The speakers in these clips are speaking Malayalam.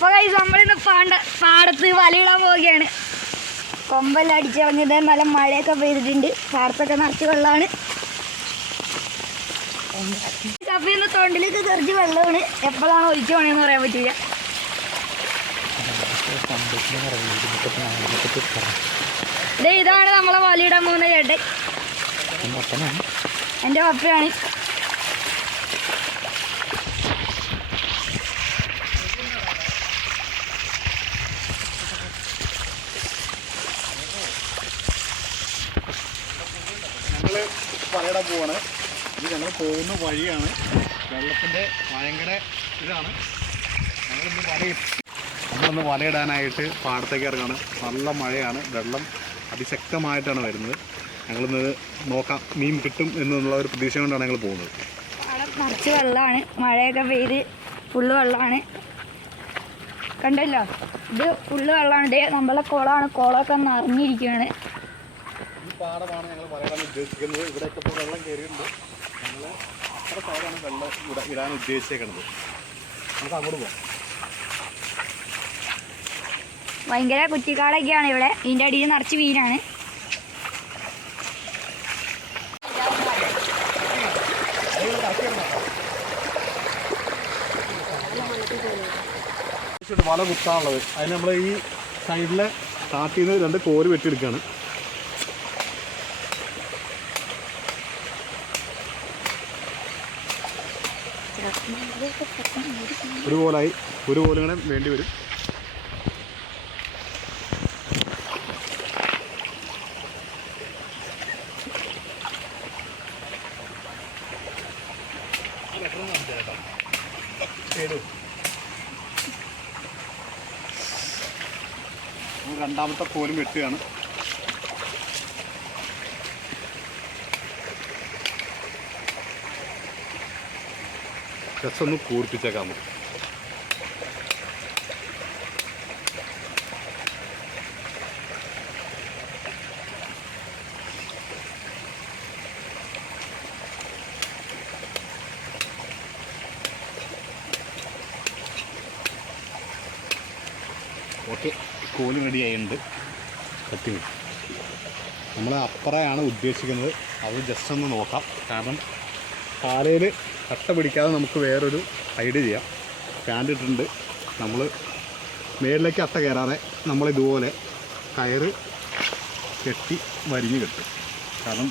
അപ്പോൾ നമ്മളിന്ന് പാടത്ത് വലയിടാൻ പോവുകയാണ്. കൊമ്പെല്ലാം അടിച്ചിറങ്ങിയത്, നല്ല മഴയൊക്കെ പെയ്തിട്ടുണ്ട്, പാടത്തൊക്കെ നിറച്ച് വെള്ളമാണ്. കപ്പിന്ന് തൊണ്ടിലേക്ക് തെറിച്ച് വെള്ളമാണ്. എപ്പോഴാണ് ഒഴിച്ചു പോകണമെന്ന് പറയാൻ പറ്റില്ല. ഇതാണ് നമ്മളെ വലയിടാൻ പോകുന്ന ചേട്ടൻ, എൻ്റെ പപ്പയാണ്. ഞങ്ങൾ വലയിടാൻ പോവാണ്. ഇത് ഞങ്ങൾ പോകുന്ന വഴിയാണ്. വെള്ളത്തിൻ്റെ ഭയങ്കര ഇതാണ്. നമ്മളിന്ന് വലയിടാനായിട്ട് പാടത്തേക്ക് ഇറങ്ങാണ്. നല്ല മഴയാണ്, വെള്ളം അതിശക്തമായിട്ടാണ് വരുന്നത്. ഞങ്ങളിന്ന് നോക്കാം മീൻ കിട്ടും എന്നുള്ള ഒരു പ്രതീക്ഷ കൊണ്ടാണ് ഞങ്ങൾ പോകുന്നത്. പാടം നിറച്ച് വെള്ളമാണ്, മഴയൊക്കെ പെയ്ത് ഫുള്ള് വെള്ളമാണ്. കണ്ടല്ലോ, ഇത് ഫുള്ള് വെള്ളമാണ്. ഇതേ നമ്മളെ കുളമാണ്, കുളമൊക്കെ നിറഞ്ഞിരിക്കുകയാണ്. ഈ പാടമാണ് ഞങ്ങൾ വലയിടാൻ ഉദ്ദേശിക്കുന്നത്. ഇവിടെയൊക്കെ ഇപ്പോൾ വെള്ളം കയറിയിട്ടുണ്ട്. ഞങ്ങൾ അത്ര സൈഡാണ് വെള്ളം ഇടാൻ ഉദ്ദേശിച്ചേക്കുന്നത്. നമുക്ക് അങ്ങോട്ട് പോകാം. ഭയങ്കര കുറ്റിക്കാടൊക്കെയാണ് ഇവിടെ. ഇതിൻ്റെ അടിയിൽ നിറച്ച് മീനാണ്. വല കുത്താനുള്ളത്, അതിന് നമ്മൾ ഈ സൈഡിലെ കാട്ടിൽ നിന്ന് 2 കോല് വെട്ടിയെടുക്കുകയാണ്. ഒരു കോലായി, ഒരു കോലുകളെ വേണ്ടി വരും. രണ്ടാമത്തെ കോലും വെട്ടുകയാണ്. ജസ്റ്റ് ഒന്ന് കൂർപ്പിച്ചേക്കാം നമുക്ക്. ഓക്കെ, കോല് റെഡി ആയിട്ടുണ്ട്. കത്തി നമ്മൾ അപ്പറയാണ് ഉദ്ദേശിക്കുന്നത്. അത് ജസ്റ്റ് ഒന്ന് നോക്കാം. കാരണം കാലയിൽ കട്ട പിടിക്കാതെ നമുക്ക് വേറൊരു ഐഡിയ ചെയ്യാം. പാൻ്റ് ഇട്ടിട്ടുണ്ട്. നമ്മൾ മേളിലേക്ക് അട്ട കയറാതെ നമ്മളിതുപോലെ കയറ് കെട്ടി വരിഞ്ഞ് കെട്ടും. കാരണം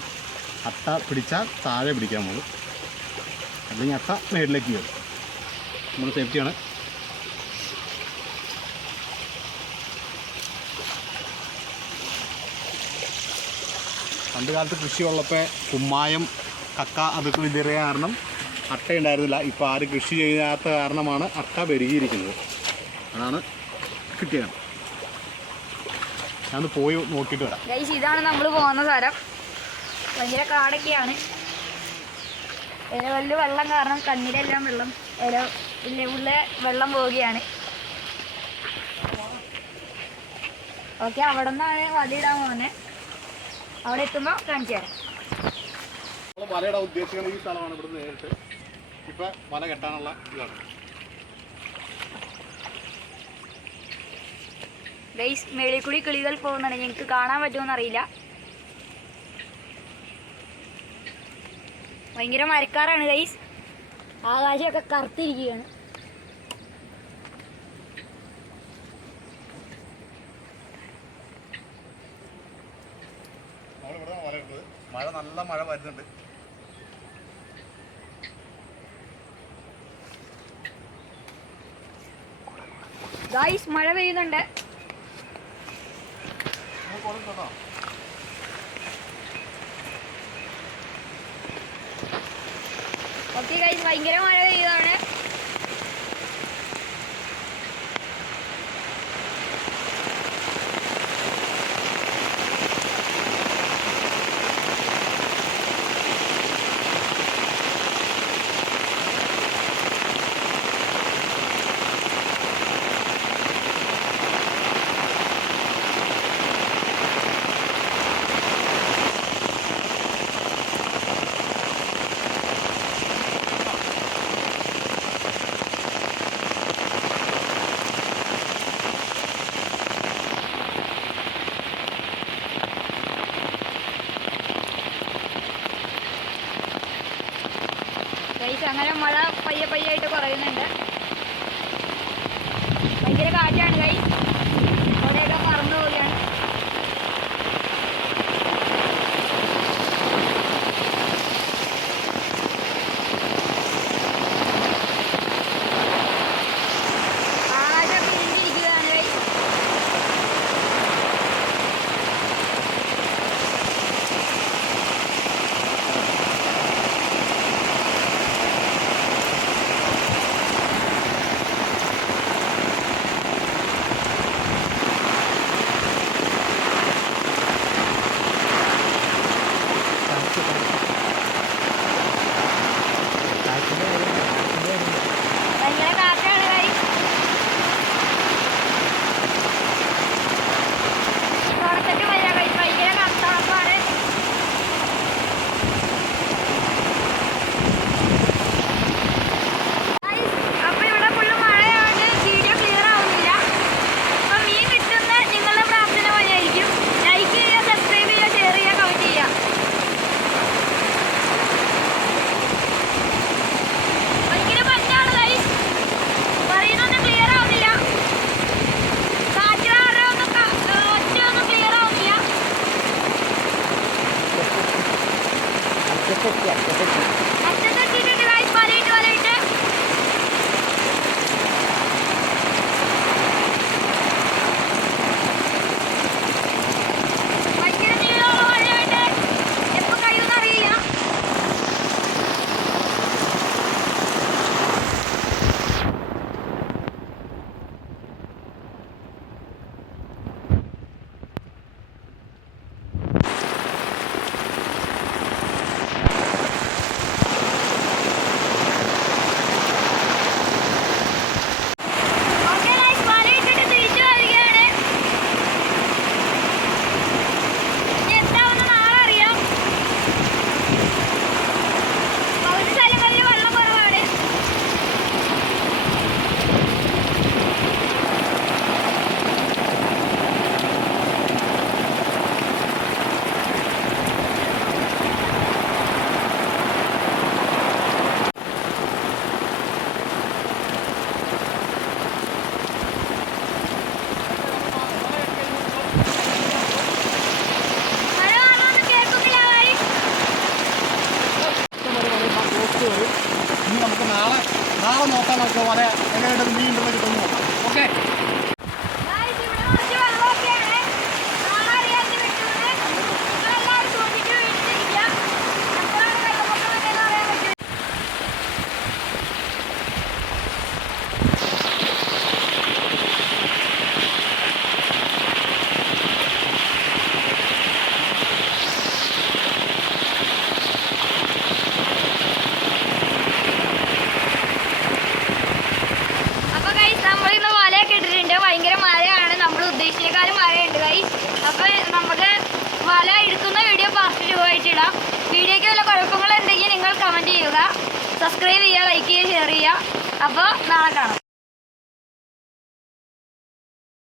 അട്ട പിടിച്ചാൽ താഴെ പിടിക്കാൻ പോകും, അല്ലെങ്കിൽ അട്ട മേളിലേക്ക് കയറും. നമ്മൾ സേഫ്റ്റിയാണ്. പണ്ട് കാലത്ത് കൃഷിയുള്ളപ്പോൾ കുമ്മായം, കക്ക അതൊക്കെ വിതറിയ കാരണം അട്ട ഉണ്ടായിരുന്നില്ല. ഇപ്പോൾ ആരും കൃഷി ചെയ്യാത്ത കാരണമാണ് അട്ട പെരുകിയിരിക്കുന്നത്. അതാണ് കിട്ടിയത്. ഞാൻ പോയി നോക്കിയിട്ട് വരാം. ഇതാണ് നമ്മൾ പോകുന്ന സ്ഥലം. ഭയങ്കര കാടൊക്കെയാണ്. ഇലകളിൽ വെള്ളം കാരണം കണ്ണിലെല്ലാം വെള്ളം, ഉള്ള വെള്ളം പോവുകയാണ്. ഓക്കെ, അവിടെ നിന്നാണ് വലയിടാൻ പോകുന്നത്. അവിടെ എത്തുമ്പോൾ കാണിച്ചു തരാം. നമ്മൾ വലയിടാൻ ഉദ്ദേശിക്കുന്ന ഈ സ്ഥലമാണ്. ഇവിടുന്ന് നേരിട്ട് ഇപ്പം വല കെട്ടാനുള്ള ഇതാണ്. ഗൈസ്, മേളിൽ കൂടി കിളികൾ പോകുന്നുണ്ട്. ഞങ്ങൾക്ക് കാണാൻ പറ്റുമെന്ന് അറിയില്ല. ഭയങ്കര മരക്കാറാണ് ഗൈസ്. ആകാശമൊക്കെ കറുത്തിരിക്കുകയാണ്. മഴ, നല്ല മഴ വരുന്നുണ്ട്. ഗൈസ്, മഴ പെയ്യുന്നുണ്ട്. ഓക്കെ ഗൈസ്, ഭയങ്കര മഴ പെയ്യുകയാണ്. അങ്ങനെ മഴ പയ്യെ ആയിട്ട് കുറയുന്നുണ്ട്. ഭയങ്കര കാറ്റാണ് കൈ, അവിടെയൊക്കെ പറന്നു പോവുകയാണ്. ആകാശമൊക്കെ ഇരുണ്ടിരിക്കുകയാണ് കൈ. ഭയങ്കര കാറ്റാണ് കൈ. പുറത്തേക്ക് വരിക കൈ, ഭയങ്കര തണുപ്പാണ്. അപ്പൊ ഇവിടെ ഫുള്ള് മഴയാണ്ട് വീഡിയോ ക്ലിയർ ആവുന്നില്ല. അപ്പൊ മീൻ കിട്ടുന്ന നിങ്ങളുടെ പ്രാർത്ഥന പോലെയായിരിക്കും. ലൈക്ക് ചെയ്യുക, സബ്സ്ക്രൈബ് ചെയ്യുക, ഷെയർ ചെയ്യുക, കമന്റ് ചെയ്യുക. ഭയങ്കര മഞ്ഞാണ് കൈ, പറയുന്നൊന്നും ക്ലിയർ ആവുന്നില്ല. കാറ്റ് കാരണം ഒറ്റയൊന്നും ക്ലിയർ ആവുന്നില്ല. അറ്റത്തെത്തിയിട്ടുണ്ട് കൈ, വലയിട്ട് ഭയങ്കര നീളമുള്ള മഴയായിട്ട് എപ്പോ കഴിയുമെന്ന് അറിയില്ല. ഓക്കേ ഗൈസ്, വലയിട്ടിട്ട് തിരിച്ചു വരികയാണ്. ഇനി എന്താവുമെന്ന് നാളെ അറിയാം. പകുതി സ്ഥലങ്ങളിൽ വെള്ളം കുറവാണ്. മഴ കാണുമെന്ന് കേൾക്കുന്നില്ല ഗൈസ്. ഇനി നമുക്ക് നാളെ നോക്കാം, നമുക്ക് വല എങ്ങനെയായിട്ട് മീൻ ഉണ്ടെന്ന് കിട്ടുമെന്ന് നോക്കാം. ഓക്കെ, ഗൈസ്, ഇവിടെ കുറച്ച് വെള്ളമൊക്കെയാണ്. നാളെ അറിയാം എന്ത് കിട്ടുമെന്ന്. നിങ്ങളെല്ലാവരും സൂക്ഷിച്ച് വീട്ടിലിരിക്കുക. എപ്പോഴാണ് വെള്ളപ്പൊക്കം വരുന്നതെന്ന് അറിയാൻ പറ്റില്ല. അപ്പൊ ഗൈസ്, നമ്മളിന്ന് വലയൊക്കെ ഇട്ടിട്ടുണ്ട്. ഭയങ്കര മഴയാണ്, നമ്മൾ ഉദ്ദേശിച്ചേക്കാളും മഴയുണ്ട് ഗൈസ്. അപ്പൊ നമുക്ക് വല എടുക്കുന്ന വീഡിയോ പാർട്ട് 2 ആയിട്ട് ഇടാം. വീഡിയോയ്ക്ക് വല്ല കുഴപ്പങ്ങളുണ്ടെങ്കിൽ നിങ്ങൾ കമന്റ് ചെയ്യുക, സബ്സ്ക്രൈബ് ചെയ്യുക, ലൈക്ക് ചെയ്യുക, ഷെയർ ചെയ്യുക. അപ്പോൾ നാളെ കാണാം.